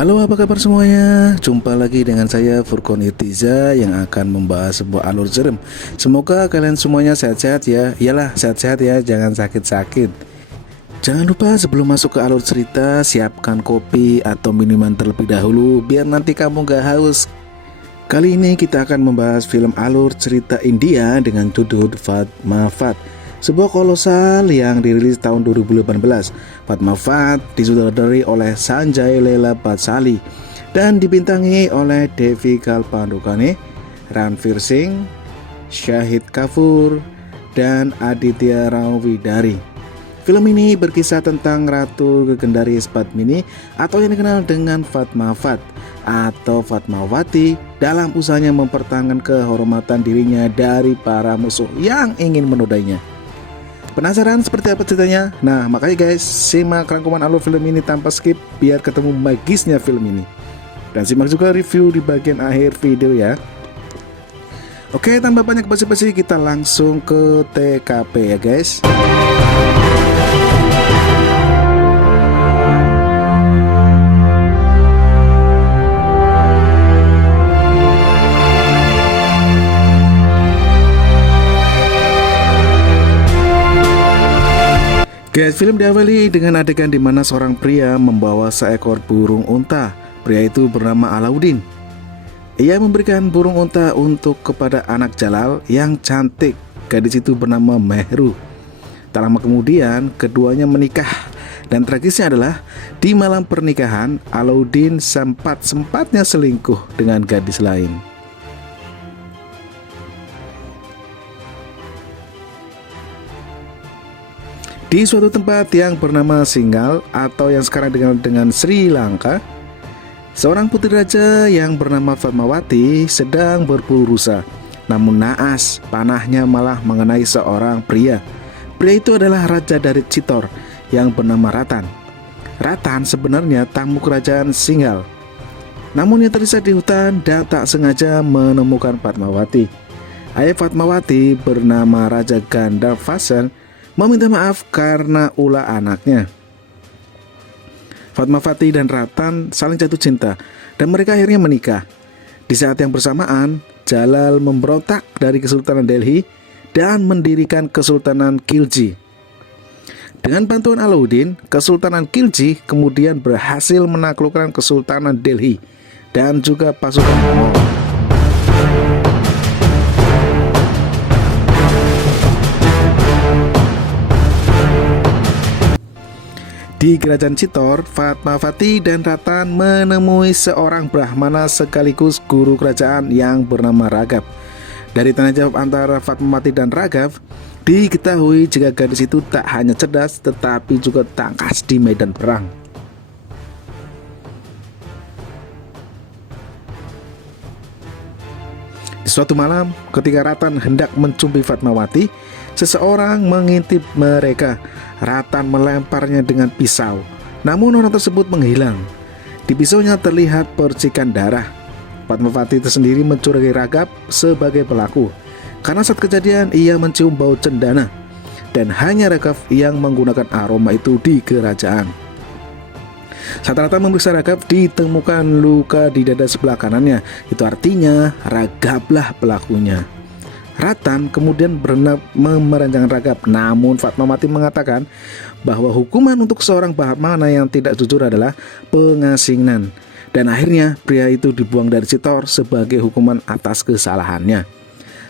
Halo, apa kabar semuanya? Jumpa lagi dengan saya Furkon Irtiza yang akan membahas sebuah alur cerem. Semoga kalian semuanya sehat-sehat ya. Iyalah, sehat-sehat ya, jangan sakit-sakit. Jangan lupa sebelum masuk ke alur cerita, siapkan kopi atau minuman terlebih dahulu biar nanti kamu gak haus. Kali ini kita akan membahas film alur cerita India dengan judul Padmavat, sebuah kolosal yang dirilis tahun 2018. Padmavat disutradarai oleh Sanjay Leela Bhansali dan dibintangi oleh Devika Padukone, Ranveer Singh, Shahid Kapoor, dan Aditya Rao Vidari. Film ini berkisah tentang Ratu Legendaris Padmini atau yang dikenal dengan Padmavat atau Padmawati dalam usahanya mempertahankan kehormatan dirinya dari para musuh yang ingin menodainya. Penasaran seperti apa ceritanya? Nah, makanya guys, simak rangkuman alur film ini tanpa skip biar ketemu magisnya film ini. Dan simak juga review di bagian akhir video ya. Oke, tanpa banyak basa-basi kita langsung ke TKP ya guys. Guys, film diawali dengan adegan di mana seorang pria membawa seekor burung unta. Pria itu bernama Alauddin. Ia memberikan burung unta kepada anak Jalal yang cantik. Gadis itu bernama Mehru. Tak lama kemudian keduanya menikah. Dan tragisnya adalah di malam pernikahan Alauddin sempat-sempatnya selingkuh dengan gadis lain. Di suatu tempat yang bernama Singal atau yang sekarang dikenal dengan Sri Lanka, seorang putri raja yang bernama Padmawati sedang berburu rusa. Namun naas, panahnya malah mengenai seorang pria. Pria itu adalah raja dari Chitor yang bernama Ratan. Ratan sebenarnya tamu kerajaan Singal. Namun ia tersesat di hutan dan tak sengaja menemukan Padmawati. Ayah Padmawati bernama Raja Gandharvasan meminta maaf karena ulah anaknya. Padmawati dan Ratan saling jatuh cinta dan mereka akhirnya menikah. Di saat yang bersamaan, Jalal memberontak dari Kesultanan Delhi dan mendirikan Kesultanan Khilji. Dengan bantuan Alauddin, Kesultanan Khilji kemudian berhasil menaklukkan Kesultanan Delhi dan juga pasukan Mongol. Di kerajaan Chitor, Padmawati dan Ratan menemui seorang Brahmana sekaligus guru kerajaan yang bernama Raghav. Dari tanya jawab antara Padmawati dan Raghav, diketahui jika gadis itu tak hanya cerdas tetapi juga tangkas di medan perang. Di suatu malam, ketika Ratan hendak mencumbi Padmawati, seseorang mengintip mereka. Ratan melemparnya dengan pisau, namun orang tersebut menghilang. Di pisaunya terlihat percikan darah. Padmawati tersendiri mencurigai Raghav sebagai pelaku, karena saat kejadian ia mencium bau cendana, dan hanya Raghav yang menggunakan aroma itu di kerajaan. Saat Ratan memeriksa Raghav, ditemukan luka di dada sebelah kanannya. Itu artinya Raghavlah pelakunya. Ratan kemudian berenang memeranjang Raghav, namun Padmawati mengatakan bahwa hukuman untuk seorang Brahmana yang tidak jujur adalah pengasingan. Dan akhirnya pria itu dibuang dari Chitor sebagai hukuman atas kesalahannya.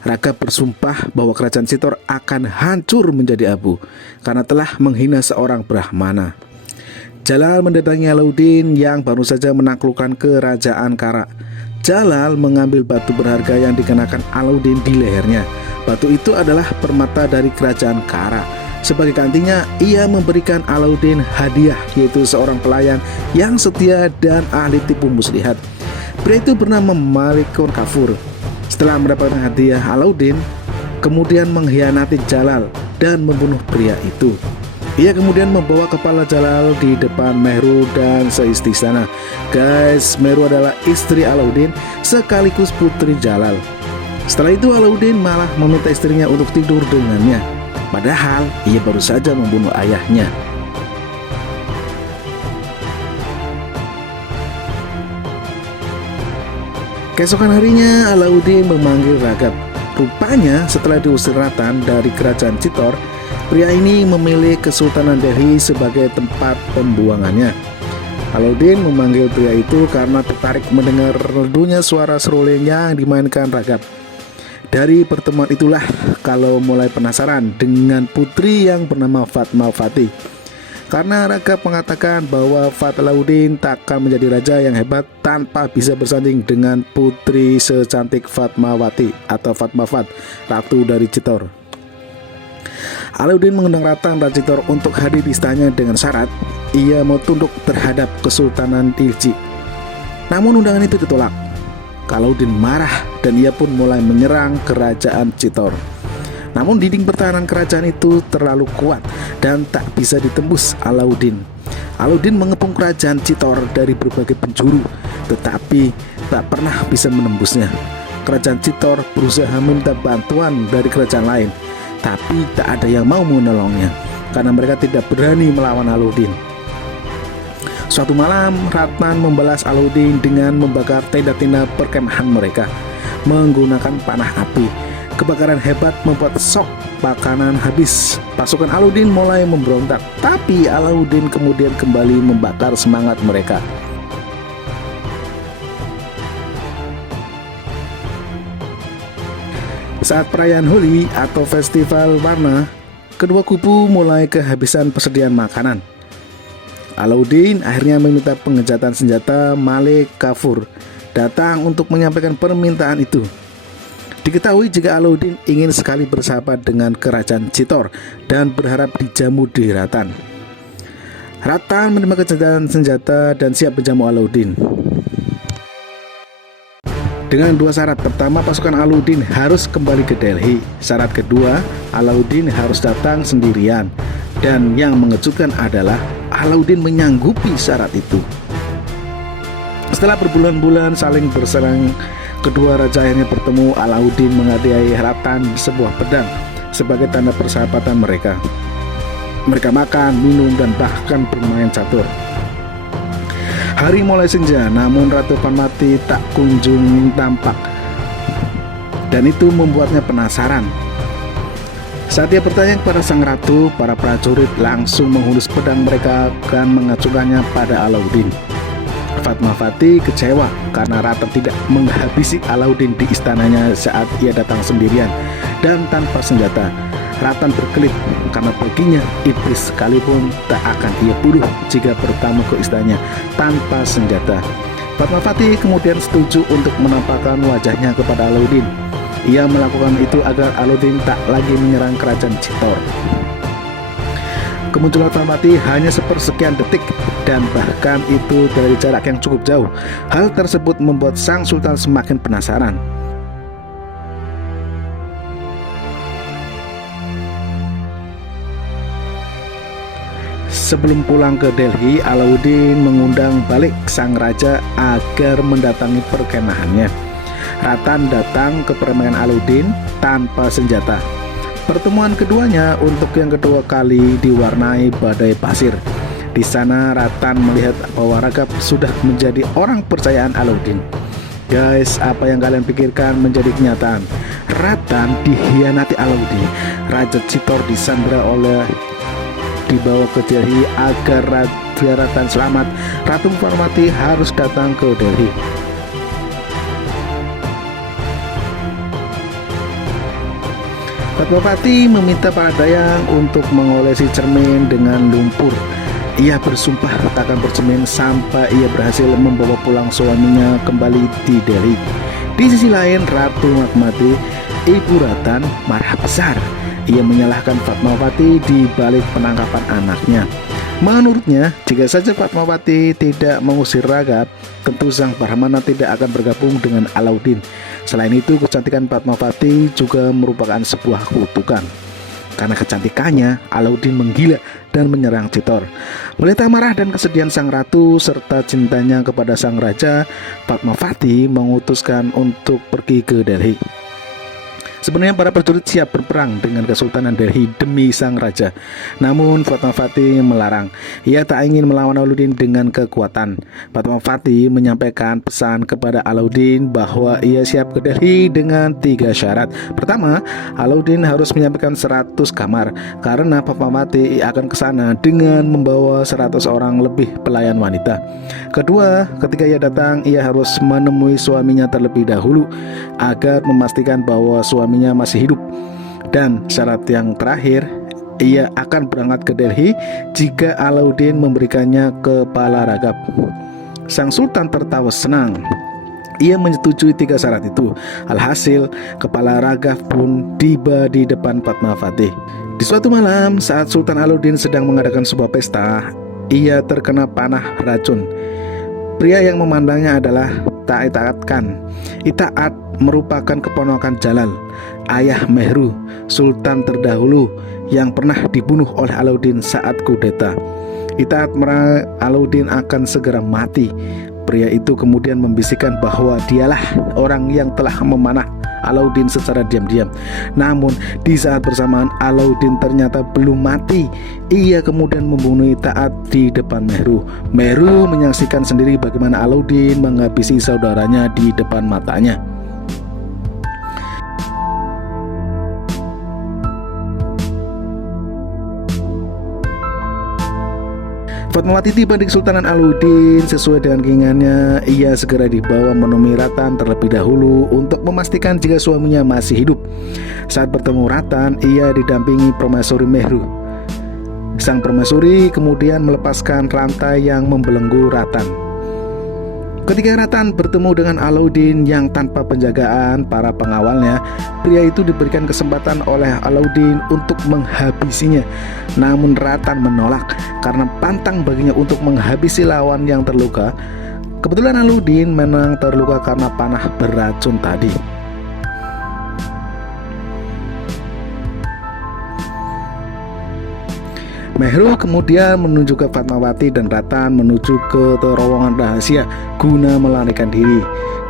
Raghav bersumpah bahwa kerajaan Chitor akan hancur menjadi abu karena telah menghina seorang Brahmana. Jalal mendatangi Alauddin yang baru saja menaklukkan kerajaan Kara. Jalal mengambil batu berharga yang dikenakan Alauddin di lehernya. Batu itu adalah permata dari kerajaan Kara. Sebagai gantinya, ia memberikan Alauddin hadiah, yaitu seorang pelayan yang setia dan ahli tipu muslihat. Pria itu bernama Malik Kafur. Setelah mendapatkan hadiah Alauddin, kemudian mengkhianati Jalal dan membunuh pria itu. Ia kemudian membawa kepala Jalal di depan Mehru dan seistana. Guys, Mehru adalah istri Alauddin sekaligus putri Jalal. Setelah itu Alauddin malah meminta istrinya untuk tidur dengannya, padahal ia baru saja membunuh ayahnya. Keesokan harinya Alauddin memanggil Raghav. Rupanya setelah diusir Ratan dari kerajaan Chitor, pria ini memilih Kesultanan Delhi sebagai tempat pembuangannya. Alauddin memanggil pria itu karena tertarik mendengar merdunya suara seruling yang dimainkan Raghav. Dari pertemuan itulah kalau mulai penasaran dengan putri yang bernama Fatmawati. Karena Raghav mengatakan bahwa Alauddin tak akan menjadi raja yang hebat tanpa bisa bersanding dengan putri secantik Fatmawati atau Fatmawat, ratu dari Chitor. Alauddin mengundang Ratan dan Chitor untuk hadir di istananya dengan syarat ia mau tunduk terhadap Kesultanan Khilji. Namun undangan itu ditolak. Alauddin marah dan ia pun mulai menyerang kerajaan Chitor. Namun dinding pertahanan kerajaan itu terlalu kuat dan tak bisa ditembus Alauddin. Alauddin mengepung kerajaan Chitor dari berbagai penjuru, tetapi tak pernah bisa menembusnya. Kerajaan Chitor berusaha meminta bantuan dari kerajaan lain, tapi tak ada yang mau menolongnya karena mereka tidak berani melawan Alauddin. Suatu malam, Ratan membalas Alauddin dengan membakar tenda-tenda perkemahan mereka menggunakan panah api. Kebakaran hebat membuat stok makanan habis. Pasukan Alauddin mulai memberontak, tapi Alauddin kemudian kembali membakar semangat mereka. Saat perayaan Holi atau festival warna, kedua kubu mulai kehabisan persediaan makanan. Alauddin akhirnya meminta pengecatan senjata Malik Kafur datang untuk menyampaikan permintaan itu. Diketahui jika Alauddin ingin sekali bersahabat dengan kerajaan Chitor dan berharap dijamu di Ratan. Ratan menerima kecacatan senjata dan siap menjamu Alauddin dengan dua syarat. Pertama, pasukan Alauddin harus kembali ke Delhi. Syarat kedua, Alauddin harus datang sendirian. Dan yang mengejutkan adalah Alauddin menyanggupi syarat itu. Setelah berbulan-bulan saling berserang, kedua raja akhirnya bertemu. Alauddin menghadiahi Ratan sebuah pedang sebagai tanda persahabatan mereka. Mereka makan, minum, dan bahkan bermain catur. Hari mulai senja, namun Ratu Fatmawati tak kunjung tampak, dan itu membuatnya penasaran. Saat dia bertanya kepada sang ratu, para prajurit langsung menghunus pedang mereka dan mengacungkannya pada Alauddin. Fatmawati kecewa karena Ratan tidak menghabisi Alauddin di istananya saat ia datang sendirian dan tanpa senjata. Ratan berkelit karena baginya iblis sekalipun tak akan ia bunuh jika bertamu ke istananya tanpa senjata. Fatmawati kemudian setuju untuk menampakkan wajahnya kepada Alauddin. Ia melakukan itu agar Alauddin tak lagi menyerang kerajaan Chitor. Kemunculan Fatmawati hanya sepersekian detik dan bahkan itu dari jarak yang cukup jauh. Hal tersebut membuat sang sultan semakin penasaran. Sebelum pulang ke Delhi, Alauddin mengundang balik sang raja agar mendatangi perkemahannya. Ratan datang ke permainan Alauddin tanpa senjata. Pertemuan keduanya untuk yang kedua kali diwarnai badai pasir. Di sana Ratan melihat bahwa Raghav sudah menjadi orang kepercayaan Alauddin. Guys, apa yang kalian pikirkan menjadi kenyataan? Ratan dikhianati Alauddin. Raja Chitor disandra oleh dibawa ke Delhi agar Raja Ratan selamat. Ratu Fatmawati harus datang ke Delhi. Fatmawati meminta para dayang untuk mengolesi cermin dengan lumpur. Ia bersumpah tak akan bercermin sampai ia berhasil membawa pulang suaminya kembali di Delhi. Di sisi lain, Ratu Fatmawati, ibu Ratan, marah besar. Ia menyalahkan Fatmawati di balik penangkapan anaknya. Menurutnya, jika saja Fatmawati tidak mengusir Raghav, tentu sang Brahmana tidak akan bergabung dengan Alauddin. Selain itu, kecantikan Fatmawati juga merupakan sebuah kutukan. Karena kecantikannya, Alauddin menggila dan menyerang Chitor. Melihat amarah dan kesedihan sang ratu serta cintanya kepada sang raja, Fatmawati mengutuskan untuk pergi ke Delhi. Sebenarnya para prajurit siap berperang dengan Kesultanan Delhi demi sang raja. Namun Fatmawati melarang. Ia tak ingin melawan Alauddin dengan kekuatan. Fatmawati menyampaikan pesan kepada Alauddin bahwa ia siap ke Delhi dengan 3 syarat. Pertama, Alauddin harus menyampaikan 100 kamar karena Fatmawati akan ke sana dengan membawa 100 orang lebih pelayan wanita. Kedua, ketika ia datang, ia harus menemui suaminya terlebih dahulu agar memastikan bahwa suaminya masih hidup. Dan syarat yang terakhir, ia akan berangkat ke Delhi jika Alauddin memberikannya kepala ragap. Sang sultan tertawa senang. Ia menyetujui 3 syarat itu. Alhasil, kepala ragap pun tiba di depan Fatmawati. Di suatu malam, saat Sultan Alauddin sedang mengadakan sebuah pesta, ia terkena panah racun. Pria yang memandangnya adalah Itaat Khan. Itaat merupakan keponakan Jalal, ayah Mehru, sultan terdahulu yang pernah dibunuh oleh Alauddin saat kudeta. Itaat merasa Alauddin akan segera mati. Pria itu kemudian membisikkan bahwa dialah orang yang telah memanah Alauddin secara diam-diam. Namun di saat bersamaan Alauddin ternyata belum mati. Ia kemudian membunuh Itaat di depan Mehru. Mehru menyaksikan sendiri bagaimana Alauddin menghabisi saudaranya di depan matanya. Fatmawati tiba di Kesultanan Alauddin sesuai dengan keinginannya. Ia segera dibawa menemui Ratan terlebih dahulu untuk memastikan jika suaminya masih hidup. Saat bertemu Ratan, ia didampingi permaisuri Mehru. Sang permaisuri kemudian melepaskan rantai yang membelenggu Ratan. Ketika Ratan bertemu dengan Alauddin yang tanpa penjagaan para pengawalnya, pria itu diberikan kesempatan oleh Alauddin untuk menghabisinya. Namun Ratan menolak karena pantang baginya untuk menghabisi lawan yang terluka. Kebetulan Alauddin memang terluka karena panah beracun tadi. Mehru kemudian menunjuk ke Fatmawati dan Ratan menuju ke terowongan rahasia guna melarikan diri.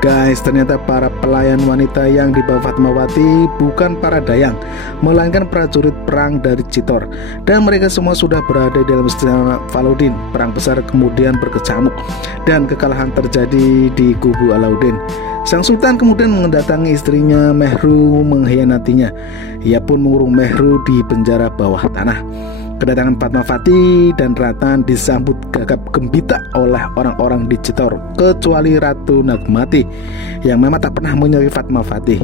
Guys, ternyata para pelayan wanita yang dibawa Fatmawati bukan para dayang, melainkan prajurit perang dari Chitor. Dan mereka semua sudah berada di dalam istana Alauddin. Perang besar kemudian berkecamuk dan kekalahan terjadi di kubu Alauddin. Sang sultan kemudian mendatangi istrinya Mehru mengkhianatinya. Ia pun mengurung Mehru di penjara bawah tanah. Kedatangan Fatmawati dan Ratan disambut gagap gembira oleh orang-orang di Chitor, kecuali Ratu Nagmati yang memang tak pernah menyukai Fatmawati.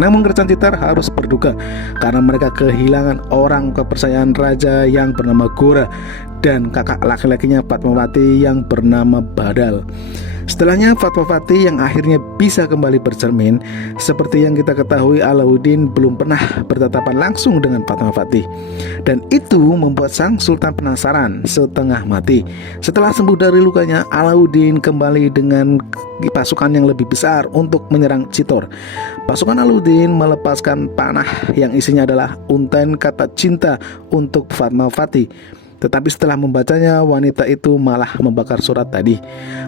Namun kerajaan Chitor harus berduka karena mereka kehilangan orang kepercayaan raja yang bernama Gora dan kakak laki-lakinya Fatmawati yang bernama Badal. Setelahnya Fatmawati yang akhirnya bisa kembali bercermin. Seperti yang kita ketahui, Alauddin belum pernah bertatapan langsung dengan Fatmawati, dan itu membuat sang sultan penasaran setengah mati. Setelah sembuh dari lukanya, Alauddin kembali dengan pasukan yang lebih besar untuk menyerang Chitor. Pasukan Alauddin melepaskan panah yang isinya adalah untayan kata cinta untuk Fatmawati. Tetapi setelah membacanya, wanita itu malah membakar surat tadi.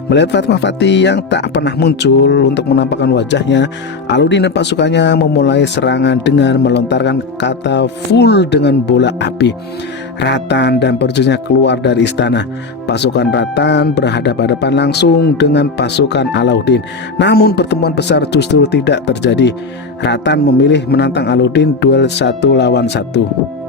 Melihat Fatmawati yang tak pernah muncul untuk menampakkan wajahnya, Alauddin dan pasukannya memulai serangan dengan melontarkan kata full dengan bola api. Ratan dan prajuritnya keluar dari istana. Pasukan Ratan berhadapan-hadapan langsung dengan pasukan Alauddin. Namun pertemuan besar justru tidak terjadi. Ratan memilih menantang Alauddin duel 1 lawan 1.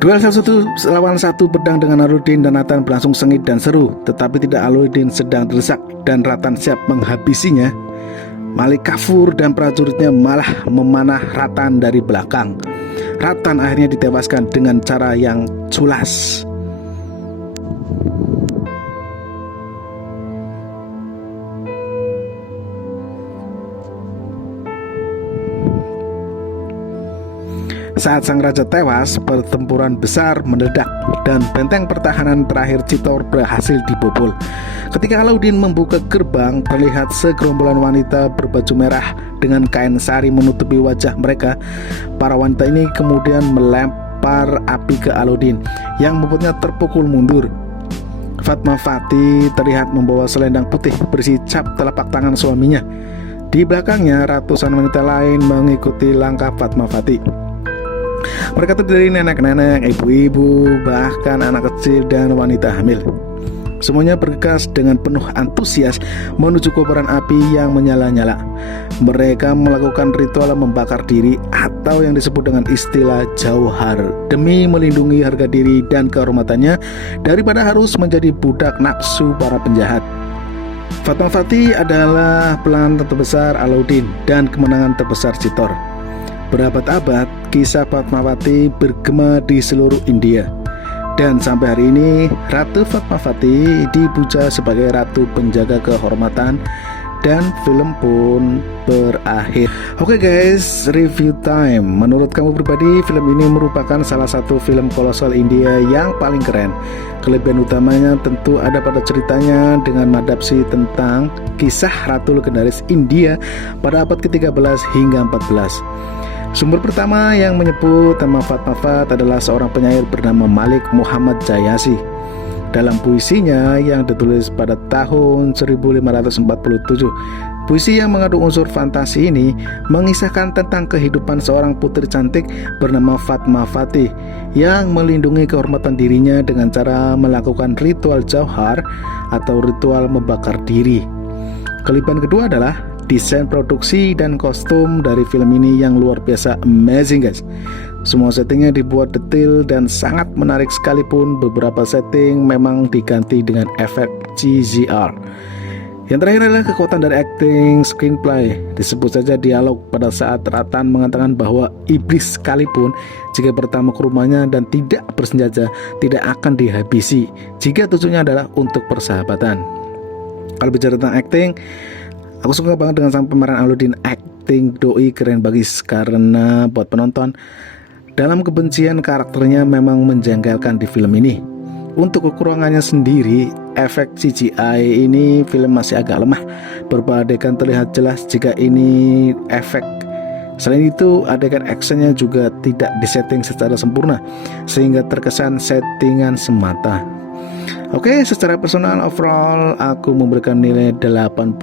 Duel 1 lawan 1 pedang dengan Alauddin dan Ratan berlangsung sengit dan seru. Tetapi tidak Alauddin sedang terdesak dan Ratan siap menghabisinya, Malik Kafur dan prajuritnya malah memanah Ratan dari belakang. Ratan akhirnya ditewaskan dengan cara yang culas. Saat sang raja tewas, pertempuran besar meledak dan benteng pertahanan terakhir Chitor berhasil dibobol. Ketika Alauddin membuka gerbang, terlihat segerombolan wanita berbaju merah dengan kain sari menutupi wajah mereka. Para wanita ini kemudian melempar api ke Alauddin yang membuatnya terpukul mundur. Fatmawati terlihat membawa selendang putih berisi cap telapak tangan suaminya. Di belakangnya ratusan wanita lain mengikuti langkah Fatmawati. Mereka terdiri dari nenek-nenek, ibu-ibu, bahkan anak kecil dan wanita hamil. Semuanya bergegas dengan penuh antusias menuju kobaran api yang menyala-nyala. Mereka melakukan ritual membakar diri atau yang disebut dengan istilah jauhar demi melindungi harga diri dan kehormatannya daripada harus menjadi budak nafsu para penjahat. Fatmawati adalah pelantang terbesar Alauddin dan kemenangan terbesar Chittor. Berabad-abad kisah Fatmawati bergema di seluruh India. Dan sampai hari ini Ratu Fatmawati dipuja sebagai ratu penjaga kehormatan dan film pun berakhir. Oke guys, review time. Menurut kamu pribadi, film ini merupakan salah satu film kolosal India yang paling keren. Kelebihan utamanya tentu ada pada ceritanya dengan mengadaptasi tentang kisah ratu legendaris India pada abad ke-13 hingga 14. Sumber pertama yang menyebut nama Fatmawati adalah seorang penyair bernama Malik Muhammad Jayasi. Dalam puisinya yang ditulis pada tahun 1547, puisi yang mengandung unsur fantasi ini mengisahkan tentang kehidupan seorang putri cantik bernama Fatmawati yang melindungi kehormatan dirinya dengan cara melakukan ritual jauhar atau ritual membakar diri. Kelebihan kedua adalah desain produksi dan kostum dari film ini yang luar biasa amazing guys. Semua settingnya dibuat detail dan sangat menarik, sekalipun beberapa setting memang diganti dengan efek CGI. Yang terakhir adalah kekuatan dari acting screenplay. Disebut saja dialog pada saat Ratan mengatakan bahwa iblis sekalipun jika bertamu ke rumahnya dan tidak bersenjata tidak akan dihabisi jika tujuannya adalah untuk persahabatan. Kalau bicara tentang acting, aku suka banget dengan sang pemeran Alauddin. Acting doi keren bagis karena buat penonton dalam kebencian karakternya memang menjengkelkan di film ini. Untuk kekurangannya sendiri, efek CGI ini film masih agak lemah. Beberapa adegan terlihat jelas jika ini efek. Selain itu, adegan actionnya juga tidak disetting secara sempurna sehingga terkesan settingan semata. Oke, secara personal overall aku memberikan nilai 85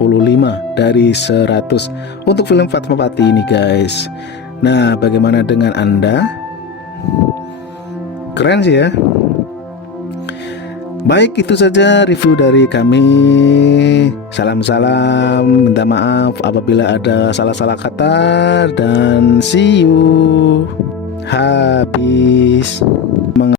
dari 100 untuk film Fatmawati ini guys. Nah, bagaimana dengan Anda? Keren sih ya. Baik, itu saja review dari kami. Salam-salam, minta maaf apabila ada salah-salah kata, dan see you. Habis.